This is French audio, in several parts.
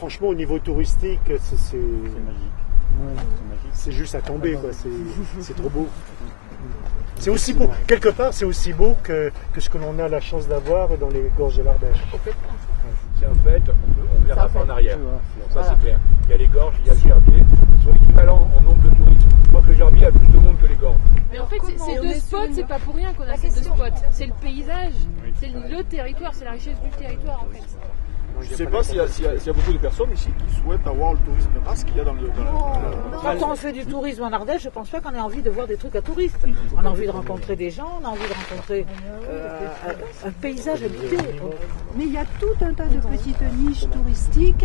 franchement, au niveau touristique, c'est magique. C'est juste à tomber, quoi. C'est trop beau. C'est aussi beau, quelque part, c'est aussi beau que ce que l'on a la chance d'avoir dans les gorges de l'Ardèche. Complètement. C'est en fait, on ne verra pas en arrière. Bon, ça c'est clair. Il y a les gorges, il y a le Gerbier. Ils sont équivalents en nombre de touristes. Je crois que le Gerbier a plus de monde que les gorges. Mais en fait, ces deux spots, c'est pas pour rien qu'on a ces deux spots. C'est le paysage, c'est le territoire, c'est la richesse du territoire en fait. Je ne sais pas s'il y a beaucoup de personnes ici qui souhaitent avoir le tourisme de masse qu'il y a dans le... Quand on fait du tourisme en Ardèche, je ne pense pas qu'on ait envie de voir des trucs à touristes. On a envie de rencontrer des gens, on a envie de rencontrer un paysage habité. Mais il y a tout un tas de petites niches touristiques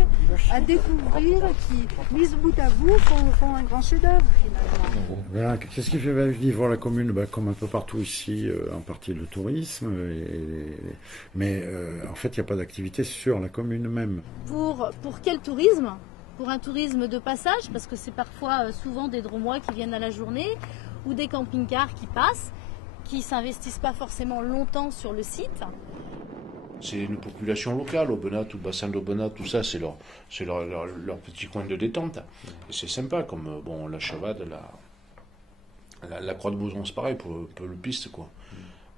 à découvrir qui, mises bout à bout, font un grand chef-d'œuvre finalement. Voilà, qu'est-ce qui fait vivre la commune? Comme un peu partout ici, en partie le tourisme. Mais en fait, il n'y a pas d'activité sur la commune même. Pour quel tourisme? Pour un tourisme de passage, parce que c'est parfois souvent des Dromois qui viennent à la journée, ou des camping-cars qui passent, qui ne s'investissent pas forcément longtemps sur le site. C'est une population locale, Aubenas, tout le bassin d'Aubenas, tout ça, c'est leur petit coin de détente. Et c'est sympa, comme la Chavade, la Croix de Boson, c'est pareil, pour le piste, quoi.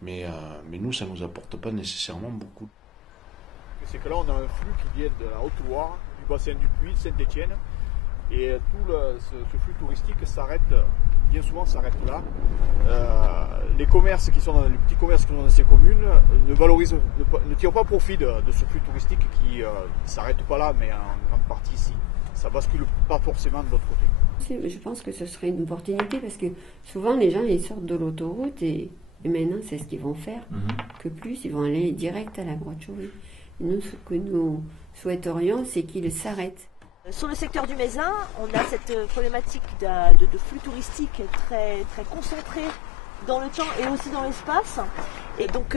Mais nous, ça ne nous apporte pas nécessairement beaucoup. C'est que là, on a un flux qui vient de la Haute-Loire, du bassin du Puy, de Saint-Étienne. Et tout ce flux touristique s'arrête, bien souvent s'arrête là. Les commerces qui sont les petits commerces qui sont dans ces communes ne tirent pas profit de ce flux touristique qui ne s'arrête pas là, mais en grande partie ici. Ça bascule pas forcément de l'autre côté. Je pense que ce serait une opportunité parce que souvent les gens ils sortent de l'autoroute et maintenant c'est ce qu'ils vont faire. Que plus ils vont aller direct à la grotte Chauvet. Nous, ce que nous souhaiterions, c'est qu'ils s'arrêtent. Sur le secteur du Mézin, on a cette problématique de flux touristique très, très concentré dans le temps et aussi dans l'espace. Et donc,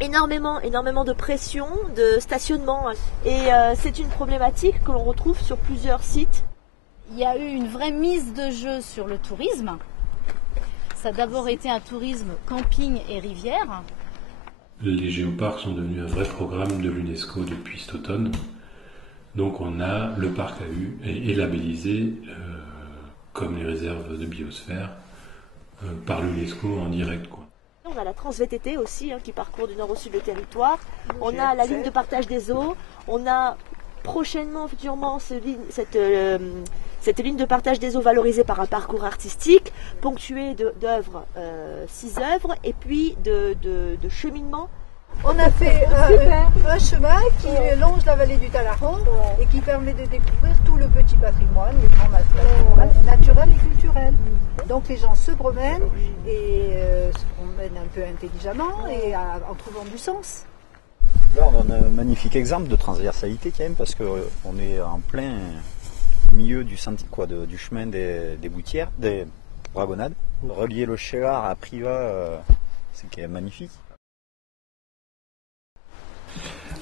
énormément de pression, de stationnement. Et c'est une problématique que l'on retrouve sur plusieurs sites. Il y a eu une vraie mise de jeu sur le tourisme. Ça a d'abord été un tourisme camping et rivière. Les géoparcs sont devenus un vrai programme de l'UNESCO depuis cet automne. Donc on a le parc est labellisé comme les réserves de biosphère par l'UNESCO en direct, quoi. On a la Trans-VTT aussi qui parcourt du nord au sud le territoire. On a la ligne de partage des eaux. On a prochainement, futurement, cette ligne de partage des eaux valorisée par un parcours artistique, ponctué d'œuvres, 6 œuvres, et puis de cheminement. On a fait un chemin qui longe la vallée du Talaron et qui permet de découvrir tout le petit patrimoine, le grand patrimoine naturel et culturel. Donc les gens se promènent et se promènent un peu intelligemment et en trouvant du sens. Là, on a un magnifique exemple de transversalité quand même parce qu'on est en plein milieu du chemin des Boutières, des Bragonnades. Relier le Chéard à Privas, c'est quand même magnifique.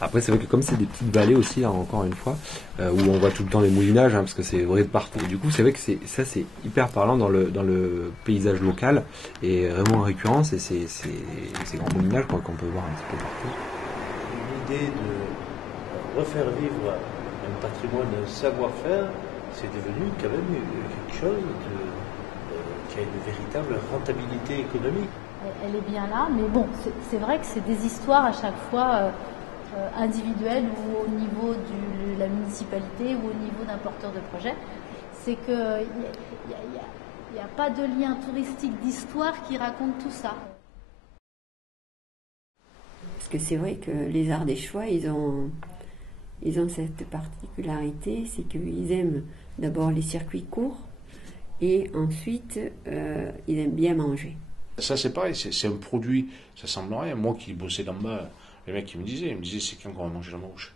Après, c'est vrai que comme c'est des petites vallées aussi, hein, encore une fois, où on voit tout le temps les moulinages, parce que c'est vrai de partout. Et du coup, c'est vrai que c'est hyper parlant dans le paysage local et vraiment en récurrence. Et ces grands moulinages qu'on peut voir un petit peu partout. L'idée de refaire vivre un patrimoine, un savoir-faire, c'est devenu quand même quelque chose qui a une véritable rentabilité économique. Elle est bien là, mais bon, c'est vrai que c'est des histoires à chaque fois individuelles ou au niveau de la municipalité ou au niveau d'un porteur de projet. C'est qu'il n'y a pas de lien touristique d'histoire qui raconte tout ça. Parce que c'est vrai que les Ardéchois, ils ont cette particularité, c'est qu'ils aiment d'abord les circuits courts et ensuite ils aiment bien manger. Ça c'est pareil, c'est un produit, ça semble rien. Moi qui bossais d'en bas, les mecs qui me disaient c'est quand on va manger la mauche.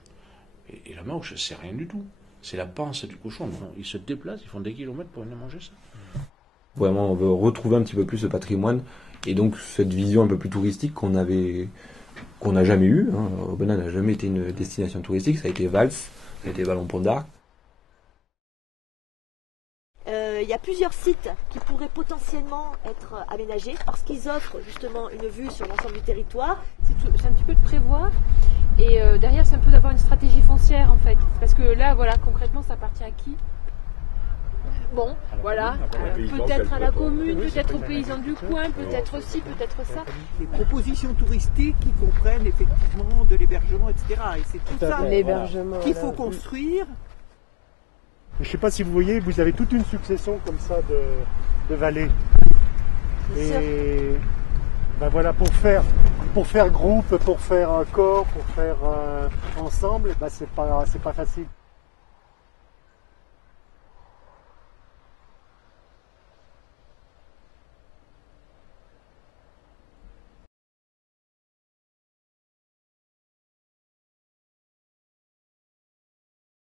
Et la mauche, c'est rien du tout. C'est la panse du cochon. Ils se déplacent, ils font des kilomètres pour venir manger ça. Vraiment, on veut retrouver un petit peu plus ce patrimoine et donc cette vision un peu plus touristique qu'on n'a jamais eue. Aubenas n'a jamais été une destination touristique, ça a été Vals, ça a été Vallon-Pont d'Arc. Il y a plusieurs sites qui pourraient potentiellement être aménagés parce qu'ils offrent justement une vue sur l'ensemble du territoire. C'est un petit peu de prévoir Et derrière, c'est un peu d'avoir une stratégie foncière en fait. Parce que là, voilà, concrètement, ça appartient à qui? Bon, voilà, peut-être à la commune, peut-être aux paysans du coin, peut-être ci, peut-être ça. Des propositions touristiques qui comprennent effectivement de l'hébergement, etc. Et c'est tout ça qu'il faut construire. Je ne sais pas si vous voyez, vous avez toute une succession comme ça de vallées. Et ben voilà, pour faire groupe, pour faire un corps, pour faire ensemble, ben c'est pas facile.